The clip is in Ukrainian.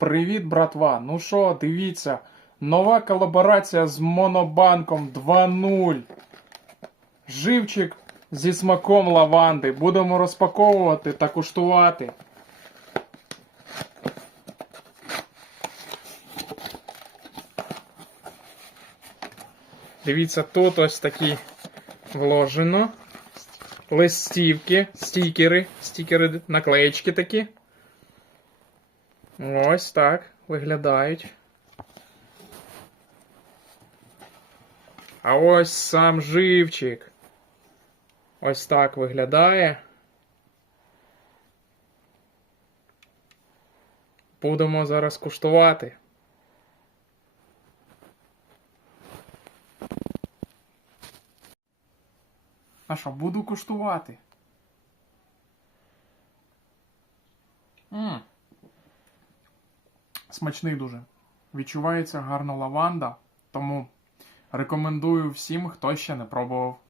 Привіт, братва! Ну що, дивіться, нова колаборація з Монобанком 2.0. Живчик зі смаком лаванди. Будемо розпаковувати та куштувати. Дивіться, тут ось такі вложено. Листівки, стікери, стікери, наклеєчки такі. Ось так виглядають. А ось сам живчик. Ось так виглядає. Будемо зараз куштувати. А що, буду куштувати? Мм. Смачний дуже. Відчувається гарна лаванда, тому рекомендую всім, хто ще не пробував.